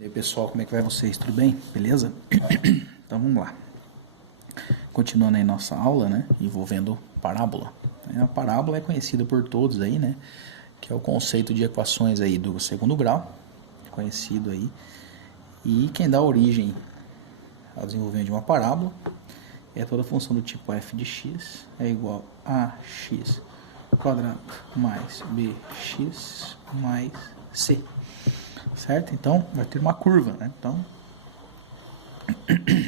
E aí pessoal, como é que vai vocês? Tudo bem? Beleza? Então vamos lá. Continuando aí nossa aula, né? Envolvendo parábola. A parábola é conhecida por todos aí, né? Que é o conceito de equações aí do segundo grau, conhecido aí. E quem dá origem ao desenvolvimento de uma parábola é toda função do tipo f de x é igual a x quadrado mais bx mais c. Certo? Então, vai ter uma curva, né? Então,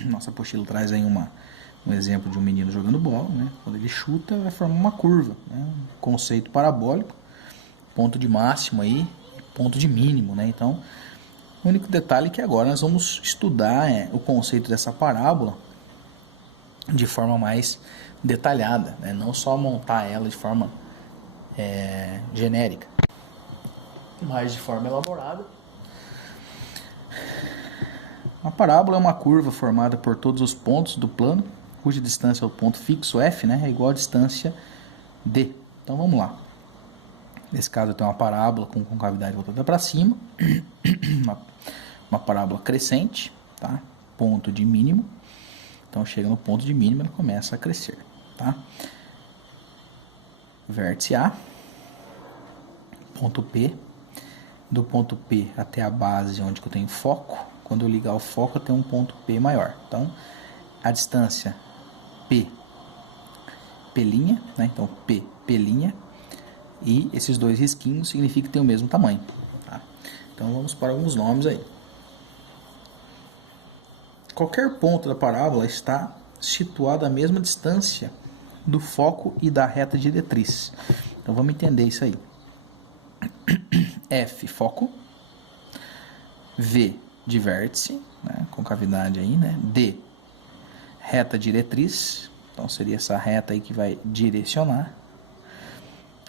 nossa apostila traz aí um exemplo de um menino jogando bola, né? Quando ele chuta, vai formar uma curva, né? Um conceito parabólico, ponto de máximo aí, ponto de mínimo, né? Então, o único detalhe é que agora nós vamos estudar o conceito dessa parábola de forma mais detalhada, né? Não só montar ela de forma genérica, mas de forma elaborada. Uma parábola é uma curva formada por todos os pontos do plano, cuja distância ao ponto fixo f, né, é igual à distância d. Então vamos lá. Nesse caso eu tenho uma parábola com concavidade voltada para cima, uma parábola crescente, tá? Ponto de mínimo. Então chega no ponto de mínimo, ela começa a crescer, tá? Vértice A, ponto P, do ponto P até a base onde eu tenho foco. Quando eu ligar o foco, eu tenho um ponto P maior. Então, a distância P, P', né? Então, P, P', e esses dois risquinhos significa que tem o mesmo tamanho. Tá? Então, vamos para alguns nomes aí. Qualquer ponto da parábola está situado à mesma distância do foco e da reta diretriz. Então, vamos entender isso aí. F, foco. V, de vértice, né, concavidade aí, né? D, reta diretriz, então seria essa reta aí que vai direcionar.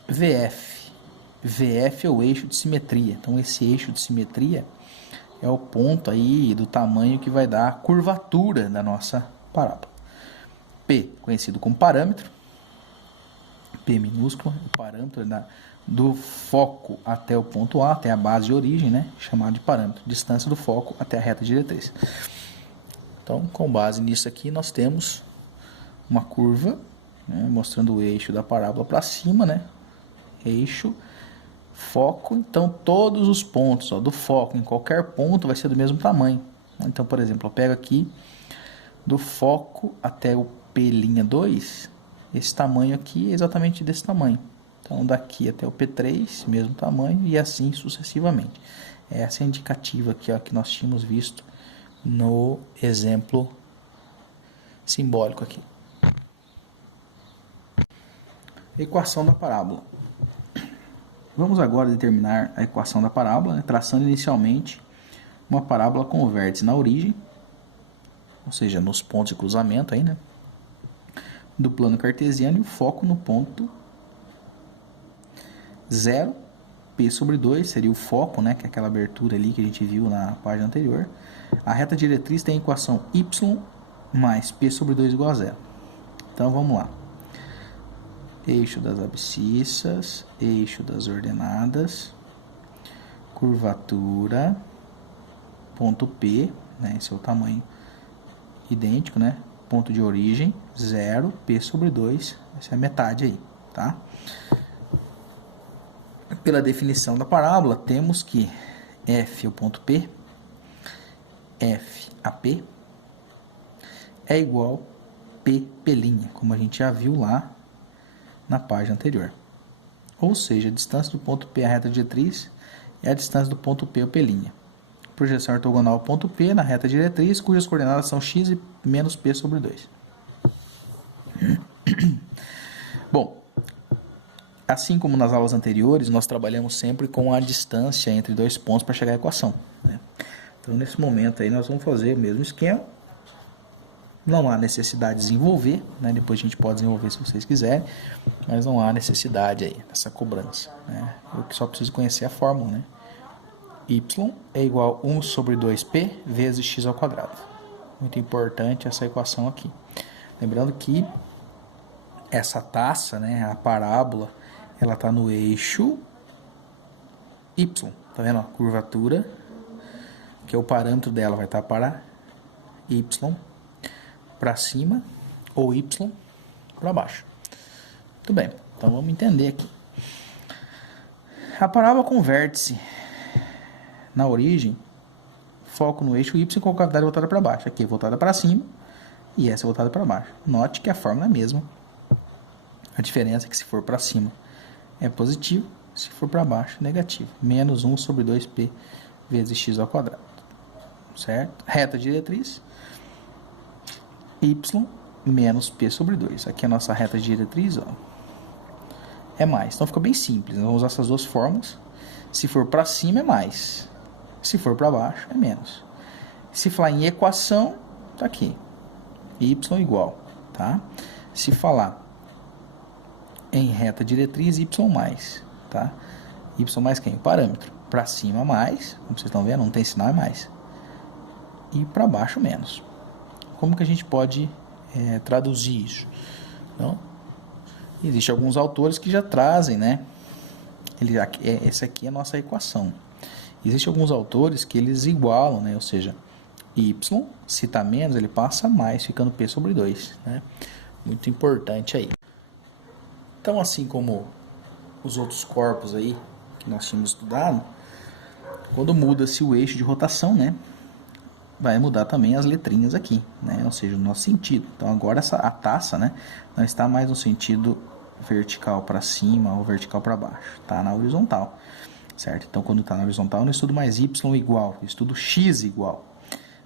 VF, VF é o eixo de simetria, então esse eixo de simetria é o ponto aí do tamanho que vai dar a curvatura da nossa parábola. P, conhecido como parâmetro, P minúsculo, o parâmetro do foco até o ponto A, até a base de origem, né? Chamado de parâmetro, distância do foco até a reta diretriz. Então, com base nisso aqui, nós temos uma curva, né? Mostrando o eixo da parábola para cima, né? Eixo, foco. Então, todos os pontos do foco em qualquer ponto vai ser do mesmo tamanho. Então, por exemplo, eu pego aqui do foco até o P'2, esse tamanho aqui é exatamente desse tamanho. Então, daqui até o P3, mesmo tamanho, e assim sucessivamente. Essa é a indicativa aqui, ó, que nós tínhamos visto no exemplo simbólico aqui. Equação da parábola. Vamos agora determinar a equação da parábola, né, traçando inicialmente uma parábola com o vértice na origem, ou seja, nos pontos de cruzamento aí, né, do plano cartesiano, e o foco no ponto 0, P sobre 2 seria o foco, né, que é aquela abertura ali que a gente viu na página anterior. A reta diretriz tem a equação y mais P sobre 2 igual a 0. Então vamos lá. Eixo das abscissas, eixo das ordenadas, curvatura, ponto P, né, esse é o tamanho idêntico, né, ponto de origem, 0, P sobre 2, essa é a metade aí, tá? Pela definição da parábola, temos que F é o ponto P, F a P, é igual P, P', como a gente já viu lá na página anterior. Ou seja, a distância do ponto P à reta diretriz é a distância do ponto P ao P'. Projeção ortogonal ao ponto P na reta diretriz, cujas coordenadas são x e menos P sobre 2. Bom, assim como nas aulas anteriores, nós trabalhamos sempre com a distância entre dois pontos para chegar à equação, né? Então, nesse momento aí, nós vamos fazer o mesmo esquema. Não há necessidade de desenvolver, né? Depois a gente pode desenvolver se vocês quiserem, mas não há necessidade aí dessa cobrança, né? Eu só preciso conhecer a fórmula, né? Y é igual a 1 sobre 2P vezes x ao quadrado. Muito importante essa equação aqui. Lembrando que essa taça, né, a parábola, ela está no eixo Y. Tá vendo? Curvatura, que o parâmetro dela vai estar para y para cima ou y para baixo. Muito bem, então vamos entender aqui. A parábola com vértice na origem, foco no eixo y com a cavidade voltada para baixo. Aqui voltada para cima e essa voltada para baixo. Note que a fórmula é a mesma. A diferença é que se for para cima é positivo, se for para baixo é negativo. Menos 1 sobre 2p vezes x ao quadrado. Certo? Reta diretriz, y menos p sobre 2. Aqui é a nossa reta diretriz, ó, é mais. Então fica bem simples. Nós vamos usar essas duas fórmulas. Se for para cima é mais, se for para baixo é menos. Se falar em equação, tá aqui, y igual, tá? Se falar em reta diretriz, y mais, tá? Y mais quem? Parâmetro. Para cima mais, como vocês estão vendo, não tem sinal, é mais. E para baixo menos. Como que a gente pode traduzir isso? Então, existem alguns autores que já trazem, né? Essa aqui é a nossa equação. Existem alguns autores que eles igualam, né? Ou seja, y, se está menos, ele passa mais, ficando p sobre 2, né? Muito importante aí. Então, assim como os outros corpos aí que nós tínhamos estudado, quando muda-se o eixo de rotação, né, vai mudar também as letrinhas aqui, né, ou seja, o nosso sentido. Então, agora a taça, né, não está mais no sentido vertical para cima ou vertical para baixo, está na horizontal, certo? Então, quando está na horizontal, eu não estudo mais y igual, eu estudo x igual.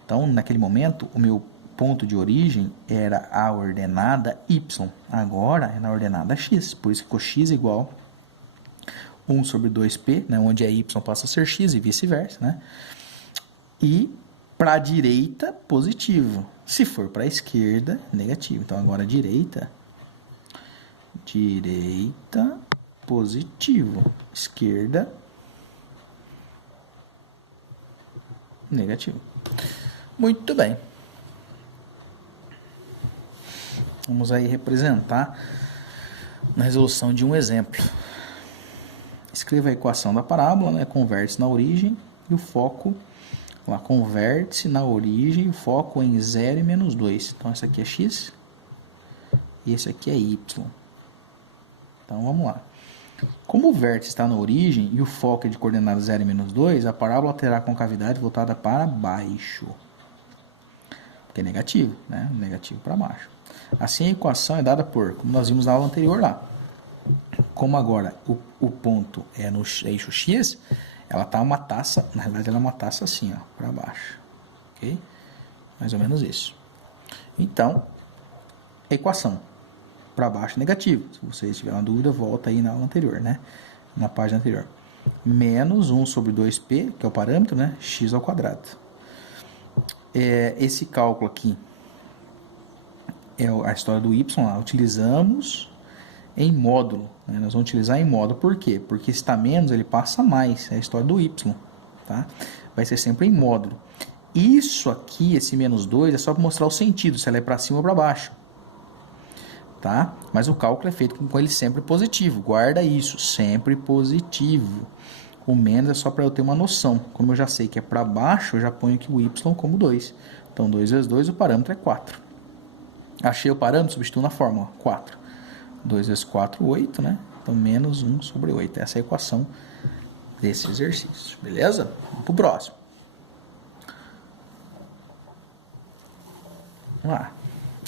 Então, naquele momento, o meu ponto de origem era a ordenada y, agora é na ordenada x, por isso ficou x igual 1 sobre 2p, né, onde a y passa a ser x e vice-versa, né? E para a direita, positivo. Se for para a esquerda, negativo. Então, agora a direita, positivo. Esquerda, negativo. Muito bem. Vamos aí representar na resolução de um exemplo. Escreva a equação da parábola, né, com vértice na origem e o foco lá, com vértice na origem e o foco em 0 e menos 2. Então, esse aqui é x e esse aqui é y. Então, vamos lá. Como o vértice está na origem e o foco é de coordenadas 0 e menos 2, a parábola terá a concavidade voltada para baixo. Porque é negativo, né? Negativo para baixo. Assim, a equação é dada por, como nós vimos na aula anterior lá. Como agora o ponto é no eixo x, ela está uma taça, na realidade ela é uma taça assim, ó, para baixo. Ok? Mais ou menos isso. Então, equação. Para baixo negativo. Se vocês tiverem uma dúvida, volta aí na aula anterior, né? Na página anterior. Menos 1 sobre 2p, que é o parâmetro, né? X ao quadrado. Esse cálculo aqui é a história do y lá. Utilizamos em módulo, né? Nós vamos utilizar em módulo. Por quê? Porque se está menos, ele passa mais. É a história do y, tá? Vai ser sempre em módulo. Isso aqui, esse menos 2, é só para mostrar o sentido, se ela é para cima ou para baixo. Tá? Mas o cálculo é feito com ele sempre positivo. Guarda isso, sempre positivo. O menos é só para eu ter uma noção. Como eu já sei que é para baixo, eu já ponho aqui o y como 2. Então, 2 vezes 2, o parâmetro é 4. Achei o parâmetro, substituo na fórmula, 4. 2 vezes 4, 8, né? Então, menos 1 sobre 8. Essa é a equação desse exercício. Beleza? Vamos para o próximo. Vamos lá.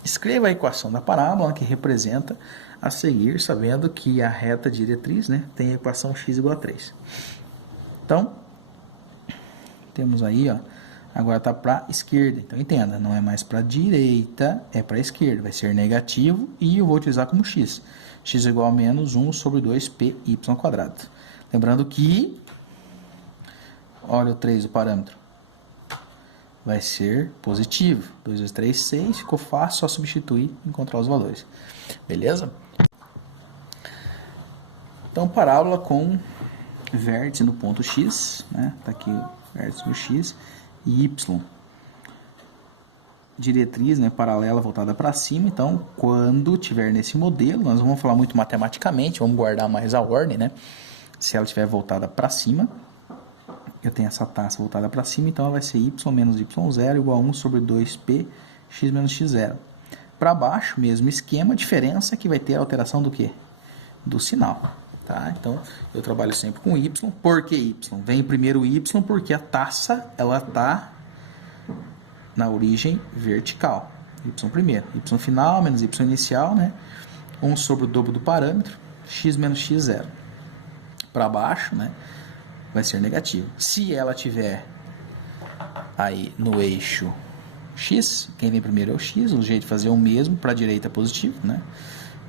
Escreva a equação da parábola que representa a seguir, sabendo que a reta diretriz, né, tem a equação x igual a 3. Então, temos aí, ó, agora está para a esquerda. Então, entenda, não é mais para a direita, é para a esquerda. Vai ser negativo e eu vou utilizar como x. X igual a menos 1 sobre 2πy quadrado. Lembrando que, olha o 3 do parâmetro. Vai ser positivo. 2 vezes 3, 6. Ficou fácil, só substituir e encontrar os valores. Beleza? Então, parábola com vértice no ponto x, né? Tá aqui o vértice no x e y. Diretriz, né, paralela voltada para cima. Então, quando tiver nesse modelo, nós vamos falar muito matematicamente, vamos guardar mais a ordem, né? Se ela estiver voltada para cima, eu tenho essa taça voltada para cima, então ela vai ser y menos y0 igual a 1 sobre 2p x menos x0. Para baixo, mesmo esquema, a diferença é que vai ter a alteração do quê? Do sinal. Tá? Então, eu trabalho sempre com y. Por que y? Vem primeiro y porque a taça ela está na origem vertical. Y primeiro. Y final menos y inicial, né? 1 sobre o dobro do parâmetro, x menos x0. Para baixo, né? Vai ser negativo. Se ela tiver aí no eixo x, quem vem primeiro é o x, o jeito de fazer é o mesmo, para a direita é positivo, né?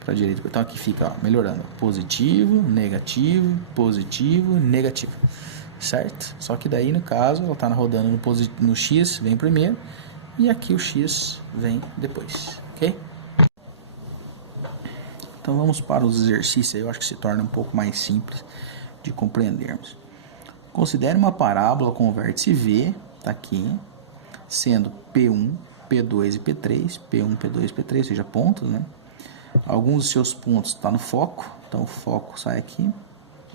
Para a direita, então aqui fica, ó, melhorando, positivo, negativo, certo? Só que daí, no caso, ela está rodando no x, vem primeiro, e aqui o x vem depois, ok? Então vamos para os exercícios, eu acho que se torna um pouco mais simples de compreendermos. Considere uma parábola com vértice V, tá aqui, sendo P1, P2 e P3, P1, P2 e P3, ou seja, pontos, né? Alguns dos seus pontos estão no foco, então o foco sai aqui,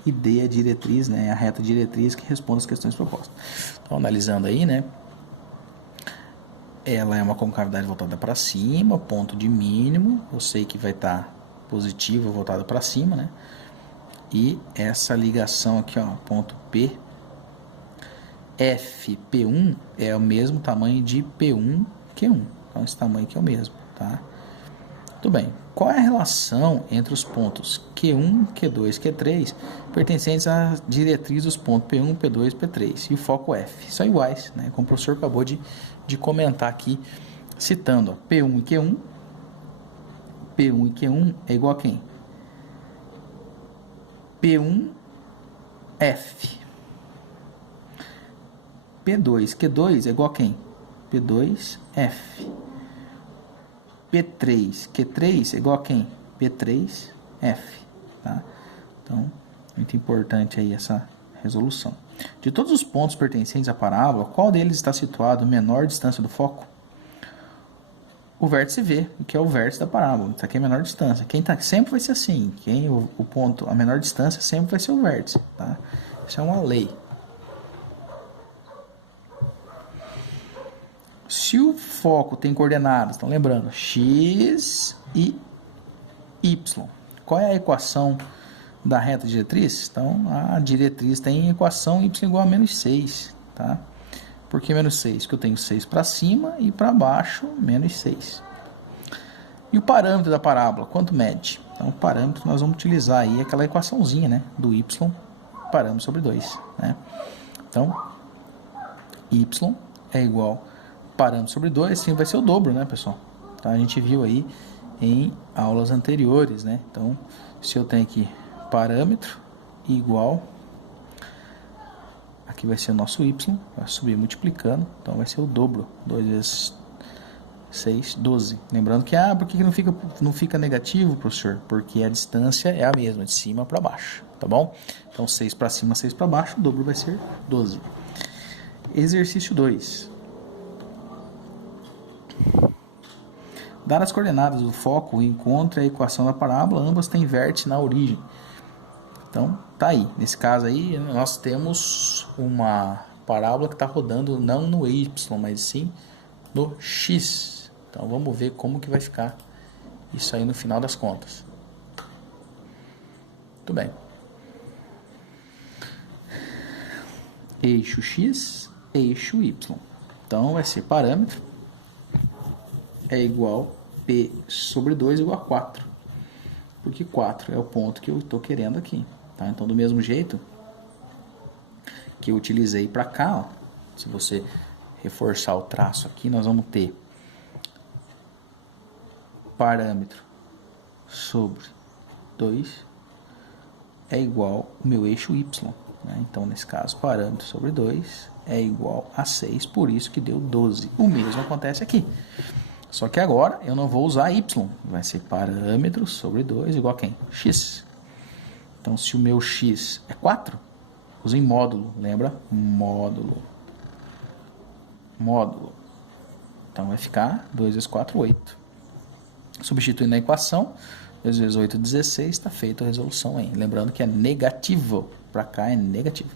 e D é a diretriz, né? É a reta diretriz que responde as questões propostas. Então, analisando aí, né? Ela é uma concavidade voltada para cima, ponto de mínimo, eu sei que vai estar positiva voltada para cima, né? E essa ligação aqui, ó, ponto P, F, P1 é o mesmo tamanho de P1, Q1. Então, esse tamanho aqui é o mesmo, tá? Tudo bem. Qual é a relação entre os pontos Q1, Q2 e Q3 pertencentes à diretriz dos pontos P1, P2 e P3 e o foco F? São iguais, né? Como o professor acabou de comentar aqui, citando, ó, P1 e Q1. P1 e Q1 é igual a quem? P1, F. P2, Q2 é igual a quem? P2, F. P3, Q3 é igual a quem? P3, F. Tá? Então, muito importante aí essa resolução. De todos os pontos pertencentes à parábola, qual deles está situado a menor distância do foco? O vértice V, que é o vértice da parábola. Isso aqui é a menor distância. Sempre vai ser assim. O ponto, a menor distância sempre vai ser o vértice. Tá? Isso é uma lei. Se o foco tem coordenadas, estão lembrando, x e y. Qual é a equação da reta diretriz? Então, a diretriz tem equação y igual a menos 6. Tá? Por que menos 6? Porque eu tenho 6 para cima e para baixo, menos 6. E o parâmetro da parábola, quanto mede? Então, o parâmetro nós vamos utilizar aí aquela equaçãozinha, né? Do y, parâmetro sobre 2. Né? Então, y é igual parâmetro sobre 2, sim, vai ser o dobro, né, pessoal? Tá? A gente viu aí em aulas anteriores, né? Então, se eu tenho aqui parâmetro igual, aqui vai ser o nosso y, vai subir multiplicando, então vai ser o dobro, 2 vezes 6, 12. Lembrando que, por que não fica negativo, professor? Porque a distância é a mesma, de cima para baixo, tá bom? Então, 6 para cima, 6 para baixo, o dobro vai ser 12. Exercício 2. Dar as coordenadas do foco, encontre a equação da parábola, ambas têm vértice na origem. Então, tá aí. Nesse caso aí, nós temos uma parábola que está rodando não no y, mas sim no x. Então, vamos ver como que vai ficar isso aí no final das contas. Muito bem. Eixo x, eixo y. Então, vai ser parâmetro é igual P sobre 2 igual a 4. Porque 4 é o ponto que eu estou querendo aqui. Tá? Então, do mesmo jeito que eu utilizei para cá, ó, se você reforçar o traço aqui, nós vamos ter parâmetro sobre 2 é igual ao meu eixo y. Né? Então, nesse caso, parâmetro sobre 2 é igual a 6, por isso que deu 12. O mesmo acontece aqui. Só que agora eu não vou usar y, vai ser parâmetro sobre 2 igual a quem? X. Então, se o meu x é 4, use em módulo, lembra? Módulo. Então, vai ficar 2 vezes 4, 8. Substituindo na equação, 2 vezes 8, 16, está feita a resolução aí. Lembrando que é negativo, para cá é negativo.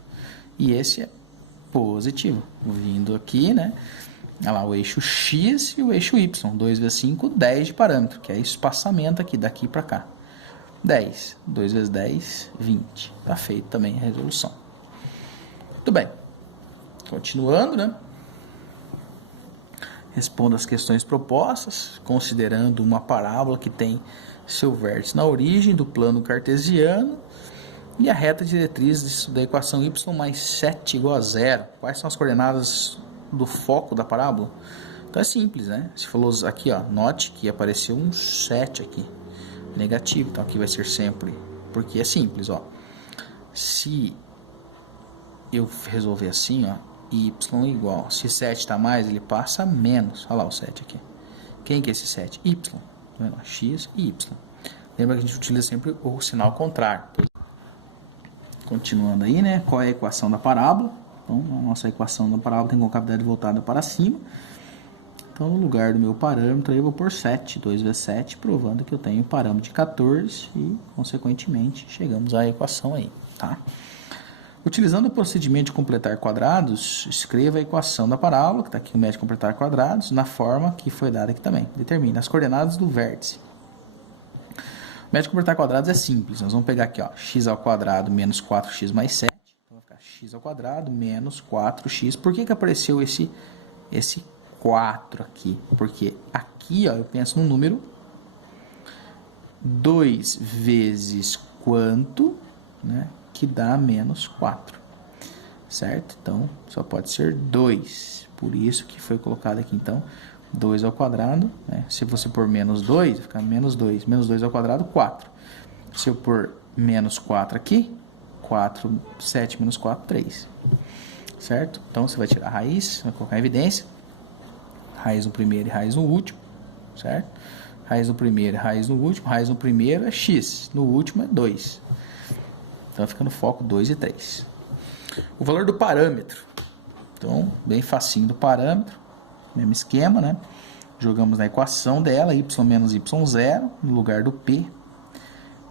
E esse é positivo. Vindo aqui, né? Olha lá, o eixo X e o eixo Y. 2 vezes 5, 10 de parâmetro, que é espaçamento aqui, daqui para cá. 10. 2 vezes 10, 20. Tá feito também a resolução. Muito bem. Continuando, né? Responda as questões propostas, considerando uma parábola que tem seu vértice na origem do plano cartesiano e a reta diretriz da equação y mais 7 igual a 0. Quais são as coordenadas do foco da parábola? Então é simples, né? Se falou aqui, ó, note que apareceu um 7 aqui, negativo. Então aqui vai ser sempre, porque é simples, ó. Se eu resolver assim, ó, y igual, se 7 está mais, ele passa a menos. Olha lá o 7 aqui. Quem que é esse 7? Y. X e Y. Lembra que a gente utiliza sempre o sinal contrário. Continuando aí, né? Qual é a equação da parábola? Então, a nossa equação da parábola tem concavidade voltada para cima. Então, no lugar do meu parâmetro, eu vou pôr 7. 2 vezes 7, provando que eu tenho parâmetro de 14 e, consequentemente, chegamos à equação aí, tá? Utilizando o procedimento de completar quadrados, escreva a equação da parábola, que está aqui o método de completar quadrados, na forma que foi dada aqui também. Determine as coordenadas do vértice. O método de completar quadrados é simples. Nós vamos pegar aqui, ó, x ao quadrado menos 4x mais 7. Então vai ficar x ao quadrado menos 4x. Por que apareceu esse 4 aqui? Porque aqui, ó, eu penso no número 2 vezes quanto, né, que dá menos 4, certo? Então, só pode ser 2. Por isso que foi colocado aqui, então, 2 ao quadrado, né? Se você pôr menos 2, vai ficar menos 2. Menos 2 ao quadrado, 4. Se eu pôr menos 4 aqui, 4, 7 menos 4, 3. Certo? Então, você vai tirar a raiz, vai colocar em evidência. Raiz no primeiro e raiz no último, certo? Raiz no primeiro e raiz no último. Raiz no primeiro é x, no último é 2. Então, fica no foco 2 e 3. O valor do parâmetro. Então, bem facinho do parâmetro. Mesmo esquema, né? Jogamos na equação dela, y menos y0, no lugar do p.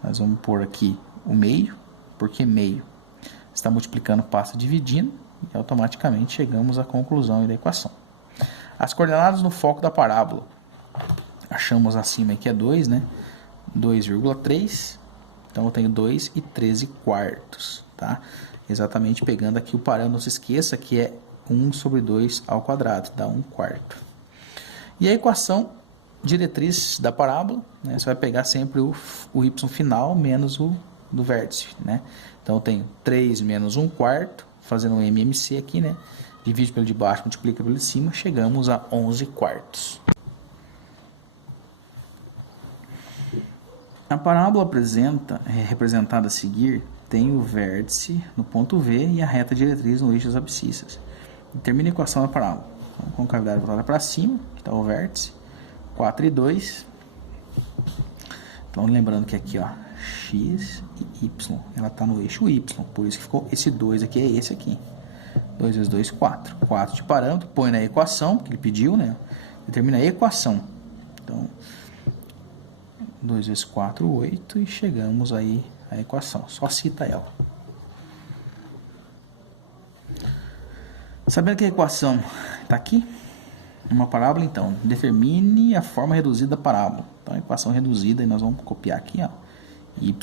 Nós vamos pôr aqui o meio, porque meio está multiplicando, passa dividindo, e automaticamente chegamos à conclusão da equação. As coordenadas no foco da parábola. Achamos acima que é 2, né? 2,3. Então, eu tenho 2 e 13 quartos, tá? Exatamente pegando aqui o parâmetro, não se esqueça que é 1 sobre 2 ao quadrado, dá 1 quarto. E a equação diretriz da parábola, né? Você vai pegar sempre o y final menos o do vértice, né? Então, eu tenho 3 menos 1 quarto, fazendo um MMC aqui, né? Divide pelo de baixo, multiplica pelo de cima, chegamos a 11 quartos. A parábola representada a seguir tem o vértice no ponto V e a reta diretriz no eixo das abscissas. Determina a equação da parábola. Então, com cavidade voltada para cima, que está o vértice, 4 e 2. Então, lembrando que aqui, ó, x e y, ela está no eixo y, por isso que ficou esse 2 aqui, é esse aqui. 2 vezes 2, 4. 4 de parâmetro, põe na equação, que ele pediu, né? Determina a equação. Então, 2 vezes 4, 8, e chegamos aí à equação. Só cita ela. Sabendo que a equação está aqui, uma parábola, então, determine a forma reduzida da parábola. Então, a equação reduzida, e nós vamos copiar aqui, ó, y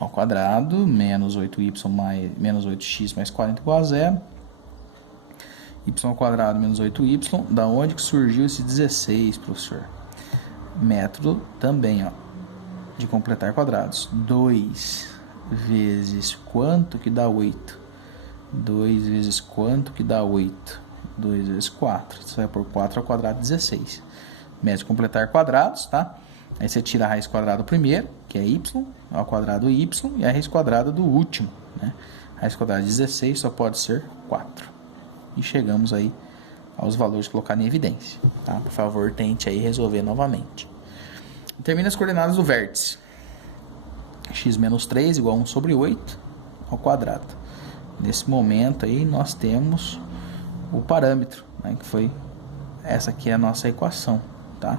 ao quadrado, menos 8y mais, menos 8x mais 40 igual a 0. Y ao quadrado menos 8y, da onde que surgiu esse 16, professor? Método também, ó, de completar quadrados. 2 vezes quanto que dá 8? 2 vezes quanto que dá 8? 2 vezes 4. Você vai por 4 ao quadrado, 16. Método de completar quadrados, tá? Aí você tira a raiz quadrada do primeiro, que é y, ao quadrado y, e a raiz quadrada do último, né? A raiz quadrada de 16 só pode ser 4. E chegamos aí aos valores colocados em evidência, tá? Por favor, tente aí resolver novamente. Determina as coordenadas do vértice. X menos 3 igual a 1 sobre 8 ao quadrado. Nesse momento aí nós temos o parâmetro, né, que foi essa aqui é a nossa equação, tá?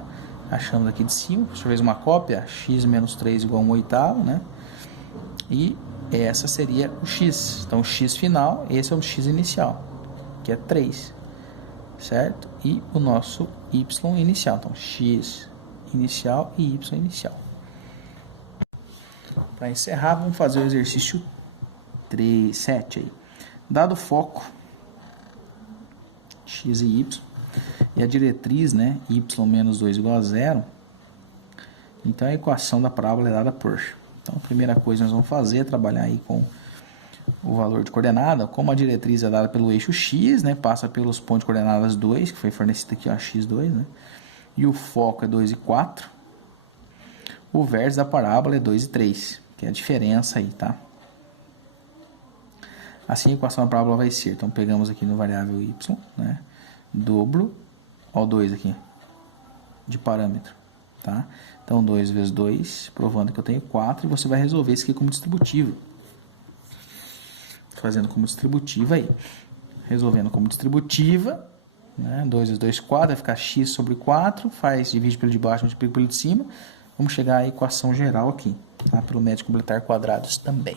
Achamos aqui de cima, você fez uma cópia, x menos 3 igual a 1 oitavo, né? E essa seria o x. Então, o x final, esse é o x inicial. aqui é 3, certo? E o nosso y inicial, então x inicial e y inicial. Para encerrar, vamos fazer o exercício 7 aí. Dado o foco, x e y, e a diretriz, né, y menos 2 igual a 0, então a equação da parábola é dada por. Então a primeira coisa que nós vamos fazer é trabalhar aí com o valor de coordenada. Como a diretriz é dada pelo eixo x, né, passa pelos pontos de coordenadas 2, que foi fornecido aqui, ó, x2, né, e o foco é 2 e 4, o vértice da parábola é 2 e 3, que é a diferença aí, tá? Assim a equação da parábola vai ser, então pegamos aqui no variável y, né, dobro, ó, 2 aqui, de parâmetro, tá? Então 2 vezes 2, provando que eu tenho 4, e você vai resolver isso aqui como distributivo. Fazendo como distributiva aí. Resolvendo como distributiva, né? 2 vezes 2, 4, vai ficar x sobre 4, divide pelo de baixo, multiplica pelo de cima. Vamos chegar à equação geral aqui, tá? Pelo método completar quadrados também.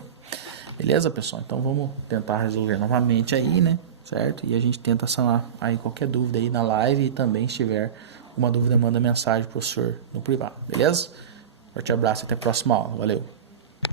Beleza, pessoal? Então vamos tentar resolver novamente aí, né? Certo? E a gente tenta sanar aí qualquer dúvida aí na live, e também se tiver uma dúvida, manda mensagem pro professor no privado, beleza? Forte abraço e até a próxima aula. Valeu!